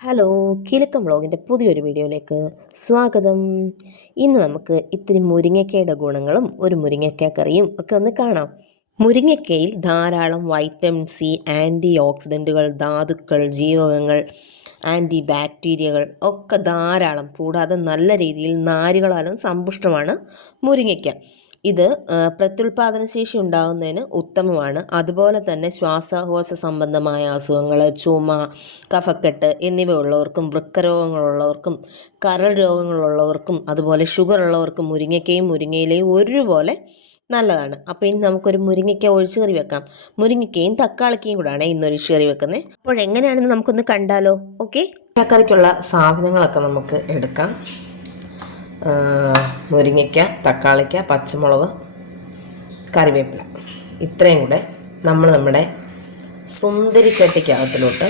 Hello, Kilukkam വ്ളോഗിൻ്റെ പുതിയൊരു വീഡിയോയിലേക്ക് സ്വാഗതം. ഇന്ന് നമുക്ക് ഇത്തിരി മുരിങ്ങയ്ക്കയുടെ ഗുണങ്ങളും ഒരു മുരിങ്ങയ്ക്ക കറിയും ഒക്കെ ഒന്ന് കാണാം. മുരിങ്ങയ്ക്കയിൽ ധാരാളം വൈറ്റമിൻ സി, ആൻറ്റി ഓക്സിഡൻറ്റുകൾ, ധാതുക്കൾ, ജീവകങ്ങൾ, ആൻറ്റി ബാക്ടീരിയകൾ ഒക്കെ ധാരാളം, കൂടാതെ നല്ല രീതിയിൽ നാരുകളാലും സമ്പുഷ്ടമാണ് മുരിങ്ങയ്ക്ക. ഇത് പ്രത്യുൽപാദന ശേഷി ഉണ്ടാകുന്നതിന് ഉത്തമമാണ്. അതുപോലെ തന്നെ ശ്വാസകോശ സംബന്ധമായ അസുഖങ്ങൾ, ചുമ, കഫക്കെട്ട് എന്നിവയുള്ളവർക്കും, വൃക്കരോഗങ്ങളുള്ളവർക്കും, കരൾ രോഗങ്ങളുള്ളവർക്കും, അതുപോലെ ഷുഗർ ഉള്ളവർക്കും മുരിങ്ങയ്ക്കയും മുരിങ്ങയിലയും ഒരുപോലെ നല്ലതാണ്. അപ്പോൾ ഇനി നമുക്കൊരു മുരിങ്ങയ്ക്ക ഒഴിച്ച് കറി വെക്കാം. മുരിങ്ങയ്ക്കയും തക്കാളിക്കയും കൂടാണ് ഇന്ന് ഒഴിച്ച് കറി വെക്കുന്നത്. അപ്പോൾ എങ്ങനെയാണെന്ന് നമുക്കൊന്ന് കണ്ടാലോ? ഓക്കെ, കറിക്കുള്ള സാധനങ്ങളൊക്കെ നമുക്ക് എടുക്കാം. മുരിങ്ങയ്ക്ക, തക്കാളിക്ക, പച്ചമുളക്, കറിവേപ്പില, ഇത്രയും കൂടെ നമ്മൾ നമ്മുടെ സുന്ദരി ചട്ടിക്കകത്തിലോട്ട്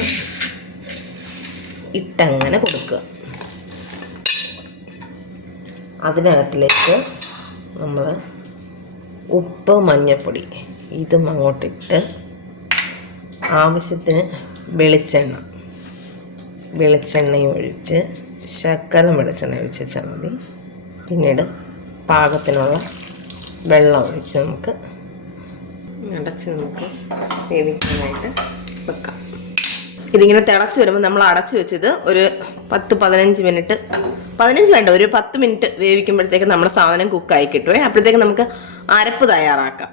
ഇട്ടങ്ങനെ കൊടുക്കുക. അതിനകത്തിലേക്ക് നമ്മൾ ഉപ്പ്, മഞ്ഞൾപ്പൊടി ഇതും അങ്ങോട്ടിട്ട് ആവശ്യത്തിന് വെളിച്ചെണ്ണയും ഒഴിച്ച്, ശകലം വെളിച്ചെണ്ണ ഒഴിച്ച് വെച്ചാൽ മതി. പിന്നീട് പാകത്തിനുള്ള വെള്ളം ഒഴിച്ച് നമുക്ക് വേവിക്കാനായിട്ട് വെക്കാം. ഇതിങ്ങനെ തിളച്ച് വരുമ്പോൾ നമ്മൾ അടച്ച് വെച്ചത് ഒരു 10-15 മിനിറ്റ്, 15 വേണ്ട, ഒരു 10 മിനിറ്റ് വേവിക്കുമ്പോഴത്തേക്ക് നമ്മുടെ സാധനം കുക്കായി കിട്ടുമേ. അപ്പോഴത്തേക്ക് നമുക്ക് അരപ്പ് തയ്യാറാക്കാം.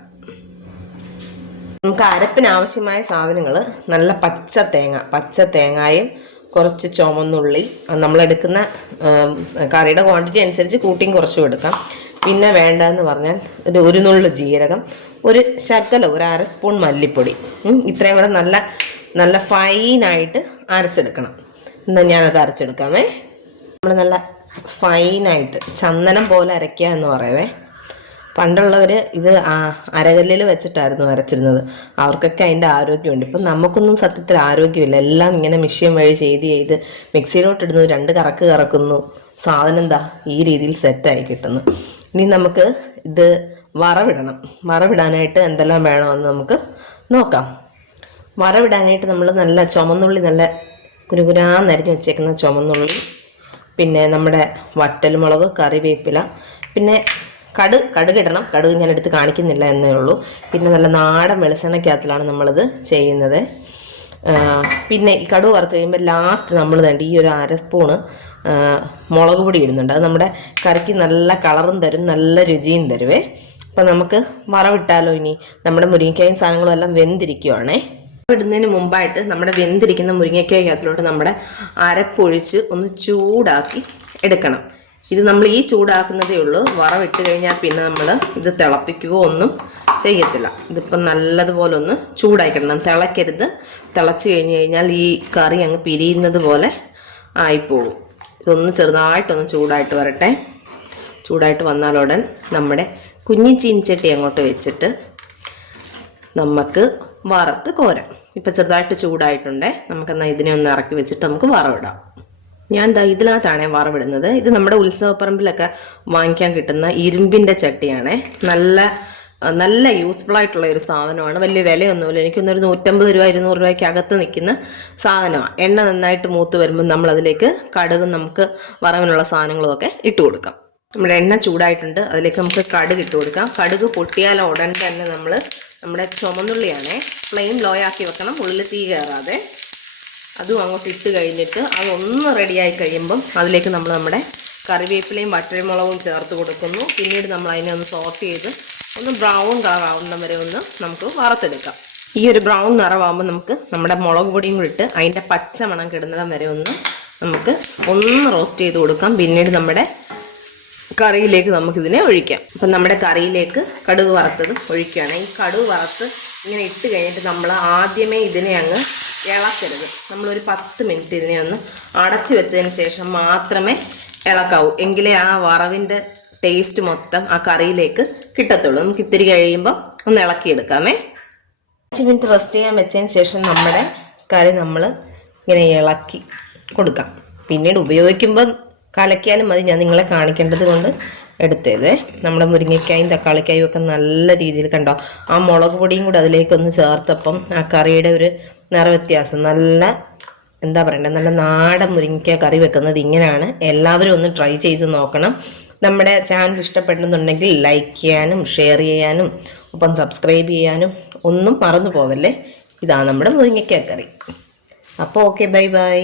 നമുക്ക് അരപ്പിന് ആവശ്യമായ സാധനങ്ങൾ നല്ല പച്ച തേങ്ങയും കുറച്ച് ചുമന്നുള്ളി, നമ്മളെടുക്കുന്ന കറിയുടെ ക്വാണ്ടിറ്റി അനുസരിച്ച് കൂട്ടിയും കുറച്ചും എടുക്കാം. പിന്നെ വേണ്ടതെന്ന് പറഞ്ഞാൽ ഒരു നുള്ളു ജീരകം, ഒരു അര സ്പൂൺ മല്ലിപ്പൊടി, ഇത്രയും കൂടെ നല്ല ഫൈനായിട്ട് അരച്ചെടുക്കണം. എന്നാൽ ഞാനത് അരച്ചെടുക്കാമേ. നമ്മൾ നല്ല ഫൈനായിട്ട് ചന്ദനം പോലെ അരയ്ക്കുക എന്ന് പറയവേ. പണ്ടുള്ളവർ ഇത് അരകല്ലിൽ വെച്ചിട്ടായിരുന്നു അരച്ചിരുന്നത്. അവർക്കൊക്കെ അതിൻ്റെ ആരോഗ്യമുണ്ട്. ഇപ്പം നമുക്കൊന്നും സത്യത്തിൽ ആരോഗ്യമില്ല. എല്ലാം ഇങ്ങനെ മെഷീൻ വഴി ചെയ്ത് മിക്സിയിലോട്ടിടുന്നു, 2 കറക്ക് കറക്കുന്നു, സാധനം എന്താ ഈ രീതിയിൽ സെറ്റായി കിട്ടുന്നു. ഇനി നമുക്ക് ഇത് വറവിടാനായിട്ട് എന്തെല്ലാം വേണമെന്ന് നമുക്ക് നോക്കാം. വറവിടാനായിട്ട് നമ്മൾ നല്ല ചുമന്നുള്ളി, നല്ല കുരുകുരാന്നരിഞ്ഞ് വെച്ചേക്കുന്ന ചുമന്നുള്ളി, പിന്നെ നമ്മുടെ വറ്റൽമുളക്, കറിവേപ്പില, പിന്നെ കടുക് ഇടണം. കടുക് ഞാൻ എടുത്ത് കാണിക്കുന്നില്ല എന്നേ ഉള്ളൂ. പിന്നെ നല്ല നാടൻ വെളിച്ചെണ്ണയ്ക്കകത്തിലാണ് നമ്മളിത് ചെയ്യുന്നത്. പിന്നെ ഈ കടുക് വറുത്ത് കഴിയുമ്പോൾ ലാസ്റ്റ് നമ്മൾ ഈ ഒരു 1 സ്പൂണ് മുളക് പൊടി ഇടുന്നുണ്ട്. അത് നമ്മുടെ കറിക്ക് നല്ല കളറും തരും, നല്ല രുചിയും തരുവേ. അപ്പം നമുക്ക് വറവിട്ടാലോ? ഇനി നമ്മുടെ മുരിങ്ങയ്ക്കായും സാധനങ്ങളും എല്ലാം വെന്തിരിക്കുവാണേ. ഇടുന്നതിന് മുമ്പായിട്ട് നമ്മുടെ വെന്തിരിക്കുന്ന മുരിങ്ങയ്ക്കായകത്തിലോട്ട് നമ്മുടെ അരപ്പൊഴിച്ച് ഒന്ന് ചൂടാക്കി എടുക്കണം. ഇത് നമ്മൾ ഈ ചൂടാക്കുന്നതേ ഉള്ളൂ. വറവിട്ട് കഴിഞ്ഞാൽ പിന്നെ നമ്മൾ ഇത് തിളപ്പിക്കുകയോ ഒന്നും ചെയ്യത്തില്ല. ഇതിപ്പം നല്ലതുപോലെ ഒന്ന് ചൂടായി കിടണം, തിളയ്ക്കരുത്. തിളച്ച് കഴിഞ്ഞാൽ ഈ കറി അങ്ങ് പിരിയുന്നത് പോലെ ആയിപ്പോകും. ഇതൊന്ന് ചെറുതായിട്ടൊന്ന് ചൂടായിട്ട് വരട്ടെ. ചൂടായിട്ട് വന്നാലുടൻ നമ്മുടെ കുഞ്ഞി ചീനിച്ചട്ടി അങ്ങോട്ട് വെച്ചിട്ട് നമുക്ക് വറുത്ത് കോരാം. ഇപ്പം ചെറുതായിട്ട് ചൂടായിട്ടുണ്ടേ. നമുക്കെന്നാൽ ഇതിനെ ഒന്ന് ഇറക്കി വെച്ചിട്ട് നമുക്ക് വറവിടാം. ഞാൻ ഇതിനകത്താണേ വറവിടുന്നത്. ഇത് നമ്മുടെ ഉത്സവപ്പറമ്പിലൊക്കെ വാങ്ങിക്കാൻ കിട്ടുന്ന ഇരുമ്പിൻ്റെ ചട്ടിയാണേ. നല്ല യൂസ്ഫുൾ ആയിട്ടുള്ള ഒരു സാധനമാണ്. വലിയ വിലയൊന്നുമില്ല. എനിക്കൊന്നൊരു 150 രൂപ 200 രൂപയ്ക്ക് അകത്ത് നിൽക്കുന്ന സാധനമാണ്. എണ്ണ നന്നായിട്ട് മൂത്ത് വരുമ്പോൾ നമ്മളതിലേക്ക് കടുകും നമുക്ക് വറവിനുള്ള സാധനങ്ങളും ഒക്കെ ഇട്ട് കൊടുക്കാം. നമ്മുടെ എണ്ണ ചൂടായിട്ടുണ്ട്, അതിലേക്ക് നമുക്ക് കടുക് ഇട്ട് കൊടുക്കാം. കടുക് പൊട്ടിയാൽ ഉടൻ തന്നെ നമ്മുടെ ചുമന്നുള്ളിയാണേ ഫ്ലെയിം ലോ ആക്കി വെക്കണം, ഉള്ളിൽ തീ കയറാതെ. അതും അങ്ങോട്ട് ഇട്ട് കഴിഞ്ഞിട്ട് അതൊന്ന് റെഡിയായി കഴിയുമ്പം അതിലേക്ക് നമ്മൾ നമ്മുടെ കറിവേപ്പിലയും വറ്റൽമുളകും ചേർത്ത് കൊടുക്കുന്നു. പിന്നീട് നമ്മൾ അതിനെ ഒന്ന് സോട്ട് ചെയ്ത് ഒന്ന് ബ്രൗൺ കളറാവുന്ന വരെ ഒന്ന് നമുക്ക് വറുത്തെടുക്കാം. ഈ ഒരു ബ്രൗൺ നിറമാകുമ്പോൾ നമുക്ക് നമ്മുടെ മുളക് പൊടിയും കൂടി ഇട്ട് അതിൻ്റെ പച്ച മണം കിടുന്നിടം വരെ നമുക്ക് റോസ്റ്റ് ചെയ്ത് കൊടുക്കാം. പിന്നീട് നമ്മുടെ കറിയിലേക്ക് നമുക്കിതിനെ ഒഴിക്കാം. അപ്പം നമ്മുടെ കറിയിലേക്ക് കടുക് വറുത്തത് ഒഴിക്കുകയാണ്. ഈ കടുക് വറുത്ത് ഇങ്ങനെ ഇട്ട് കഴിഞ്ഞിട്ട് നമ്മൾ ആദ്യമേ ഇതിനെ അങ്ങ് ഇളക്കരുത്. നമ്മളൊരു 10 മിനിറ്റ് ഇതിനെ ഒന്ന് അടച്ചു വെച്ചതിന് ശേഷം മാത്രമേ ഇളക്കാവൂ. എങ്കിലേ ആ വറവിൻ്റെ ടേസ്റ്റ് മൊത്തം ആ കറിയിലേക്ക് കിട്ടത്തുള്ളൂ. നമുക്ക് ഇത്തിരി കഴിയുമ്പോൾ ഒന്ന് ഇളക്കിയെടുക്കാമേ. 5 മിനിറ്റ് റെസ്റ്റ് ചെയ്യാൻ വെച്ചതിന് ശേഷം നമ്മുടെ കറി നമ്മൾ ഇങ്ങനെ ഇളക്കി കൊടുക്കാം. പിന്നീട് ഉപയോഗിക്കുമ്പം കലക്കിയാലും മതി. ഞാൻ നിങ്ങളെ കാണിക്കേണ്ടത് കൊണ്ട് എടുത്തത്. നമ്മുടെ മുരിങ്ങയ്ക്കായും തക്കാളിക്കായും ഒക്കെ നല്ല രീതിയിൽ കണ്ടോ, ആ മുളക് പൊടിയും കൂടി അതിലേക്കൊന്ന് ചേർത്തപ്പം ആ കറിയുടെ ഒരു നിറവ്യത്യാസം, നല്ല എന്താ പറയണ്ടത്, നല്ല നാടൻ മുരിങ്ങയ്ക്ക കറി വെക്കുന്നത് ഇങ്ങനെയാണ്. എല്ലാവരും ഒന്ന് ട്രൈ ചെയ്ത് നോക്കണം. നമ്മുടെ ചാനൽ ഇഷ്ടപ്പെടുന്നുണ്ടെങ്കിൽ ലൈക്ക് ചെയ്യാനും ഷെയർ ചെയ്യാനും ഒപ്പം സബ്സ്ക്രൈബ് ചെയ്യാനും ഒന്നും മറന്നു പോവല്ലേ. ഇതാണ് നമ്മുടെ മുരിങ്ങയ്ക്ക കറി. അപ്പോൾ ഓക്കെ, ബൈ ബൈ.